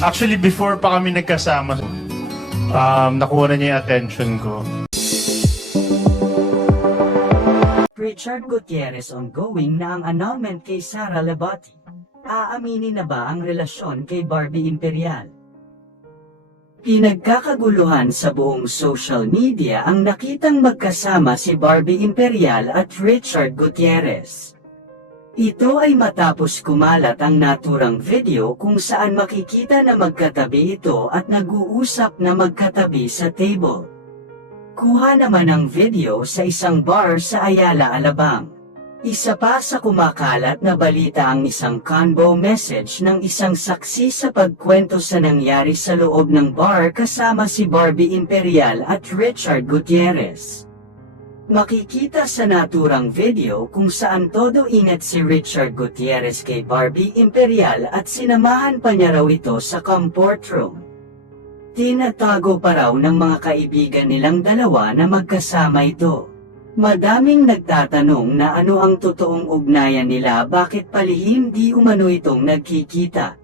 Actually, before pa kami nagkasama, nakuha na niya yung attention ko. Richard Gutierrez ongoing na ang annulment kay Sara Lebati. Aaminin na ba ang relasyon kay Barbie Imperial? Pinagkakaguluhan sa buong social media ang nakitang magkasama si Barbie Imperial at Richard Gutierrez. Ito ay matapos kumalat ang naturang video kung saan makikita na magkatabi ito at nag-uusap na magkatabi sa table. Kuha naman ang video sa isang bar sa Ayala, Alabang. Isa pa sa kumakalat na balita ang isang convo message ng isang saksi sa pagkwento sa nangyari sa loob ng bar kasama si Barbie Imperial at Richard Gutierrez. Makikita sa naturang video kung saan todo ingat si Richard Gutierrez kay Barbie Imperial at sinamahan pa niya raw ito sa comfort room. Tinatago pa raw ng mga kaibigan nilang dalawa na magkasama ito. Madaming nagtatanong na ano ang totoong ugnayan nila, bakit palihim di umano itong nagkikita.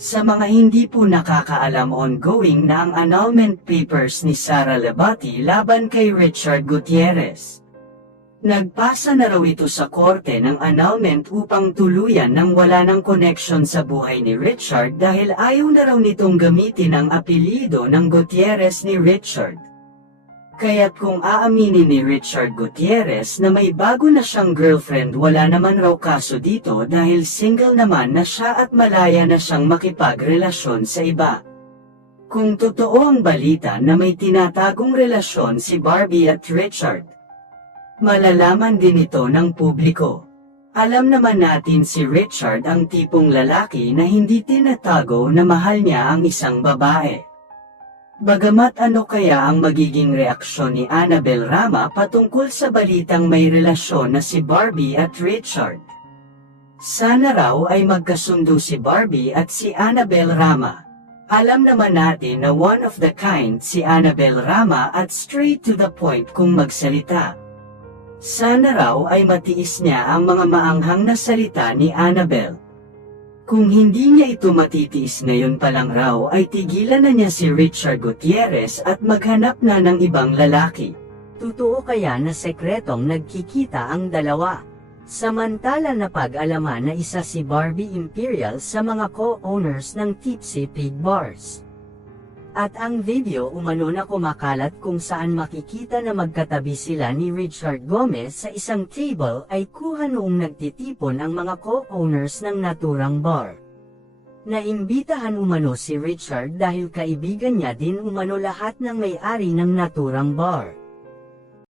Sa mga hindi po nakakaalam, ongoing na ang annulment papers ni Sara Lebati laban kay Richard Gutierrez. Nagpasa na raw ito sa korte ng annulment upang tuluyan nang wala ng connection sa buhay ni Richard dahil ayaw na raw nitong gamitin ang apelyido ng Gutierrez ni Richard. Kaya't kung aaminin ni Richard Gutierrez na may bago na siyang girlfriend, wala naman raw kaso dito dahil single naman na siya at malaya na siyang makipagrelasyon sa iba. Kung totoo ang balita na may tinatagong relasyon si Barbie at Richard, malalaman din ito ng publiko. Alam naman natin si Richard ang tipong lalaki na hindi tinatago na mahal niya ang isang babae. Bagamat ano kaya ang magiging reaksyon ni Annabel Rama patungkol sa balitang may relasyon na si Barbie at Richard? Sana raw ay magkasundo si Barbie at si Annabel Rama. Alam naman natin na one of the kind si Annabel Rama at straight to the point kung magsalita. Sana raw ay matiis niya ang mga maanghang na salita ni Annabel. Kung hindi niya ito matitiis ngayon pa lang raw ay tigilan na niya si Richard Gutierrez at maghanap na ng ibang lalaki. Totoo kaya na sekretong nagkikita ang dalawa? Samantala napag-alaman na isa si Barbie Imperial sa mga co-owners ng Tipsy Pig Bars. At ang video umano na kumakalat kung saan makikita na magkatabi sila ni Richard Gomez sa isang table ay kuha noong nagtitipon ang mga co-owners ng naturang bar. Naimbitahan umano si Richard dahil kaibigan niya din umano lahat ng may-ari ng naturang bar.